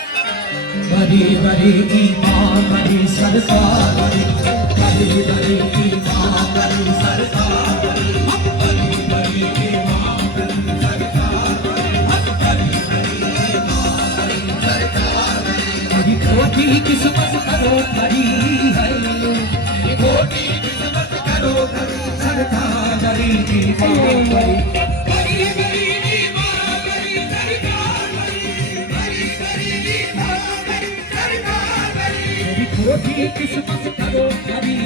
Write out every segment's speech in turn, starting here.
बड़ी बड़ी की माँ बड़ी सरकार बड़ी बड़ी बड़ी की माँ बड़ी सरकार बड़ी बड़ी की माँ बड़ी सरकार बड़ी बड़ी की माँ बड़ी सरकार बड़ी खोटी किस्मत करो खड़ी है खोटी किस्मत करो खड़ी सरकार बड़ी की माँ बड़ी खोटी किस्मत करो खड़ी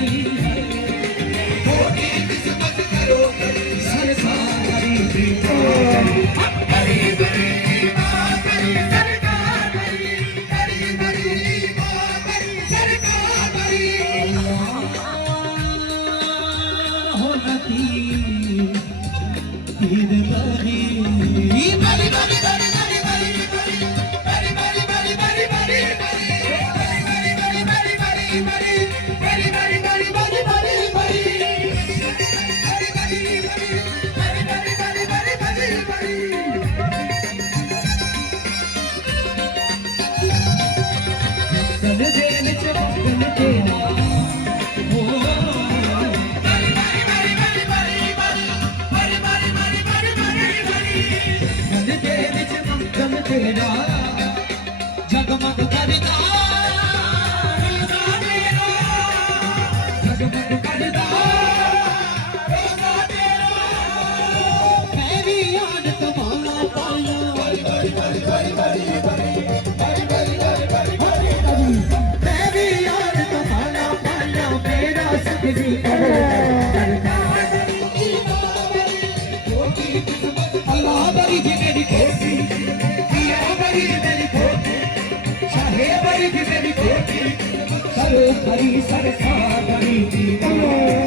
खोटी किस्मत करो खड़ी सरकार बड़ी बड़ी बड़ी माँ बड़ी सरकार बड़ी बड़ी माँ बड़ी सरकार बड़ी हो नती तीर बड़ी बड़ी बड़ी बड़ी जगमग करदा जगमग करदा रोज़ा तेरा मैं भी याद तुम्हारा पाया बड़ी बड़ी बड़ी बड़ी बड़ी बड़ी बड़ी बड़ी बड़ी बड़ी मैं भी याद तुम्हारा पाया मेरा सुख भी करो अल्लाह बड़ी जी मेरी खोटी मेरी खोटी करो खरी सरकार बड़ी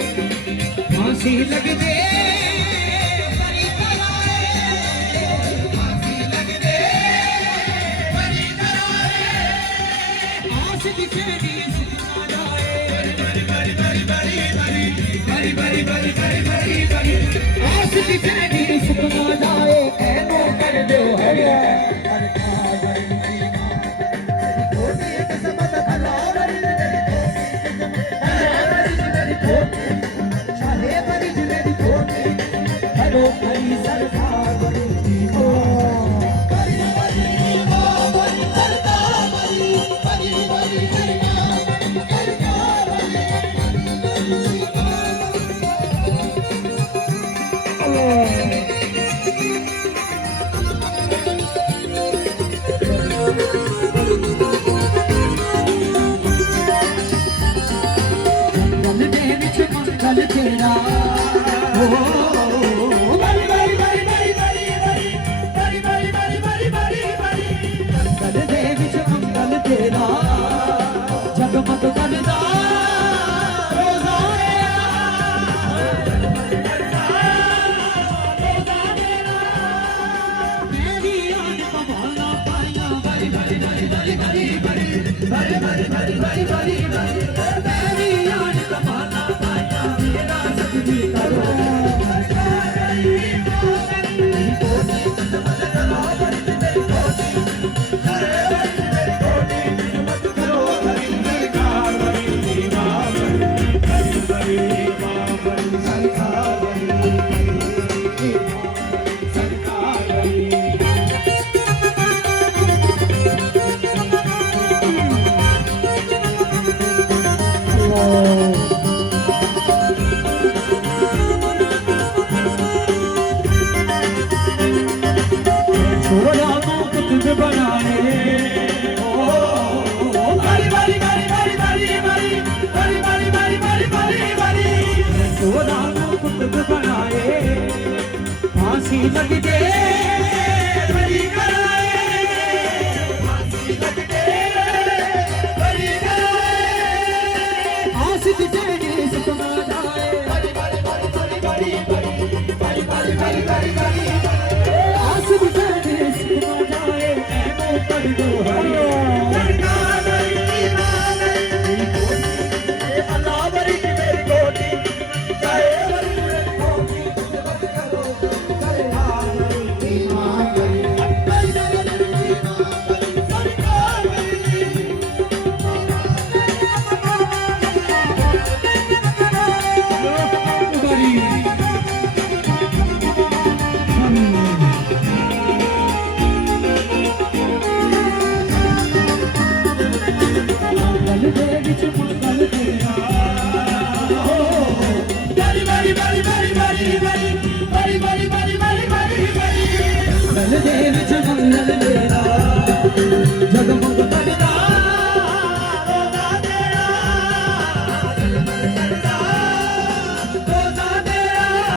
फांसी लग दे बड़ी फांसी लग दे बड़ी आस दिखेगी सुना जाए बड़ी बड़ी बड़ी बड़ी बड़ी बड़ी बड़ी बड़ी बड़ी बड़ी आस दिखेगी सुना जाए ऐनो कर दो हरे जगमग करदा रोज़ा मेरी याद तुम्हारा पाया बड़ी बड़ी बड़ी बड़ी बड़ी बड़ी बड़ी बड़ी बड़ी बड़ी बड़ी मेरी याद तुम्हारा पाया मेरा सब भी करो बड़ी बड़ी बड़ी बड़ी बड़ी बड़ी बड़ी बड़ी बड़ी बड़ी बड़ी फांसी लग दे बरी कराए फांसी लग दे बरी कराए आशिक तेरे सपना जाए बरी बरी बरी बरी बरी बरी बरी बरी बरी बरी आशिक तेरे सपना जाए ऐ कर दो मंगल मेरा जगमग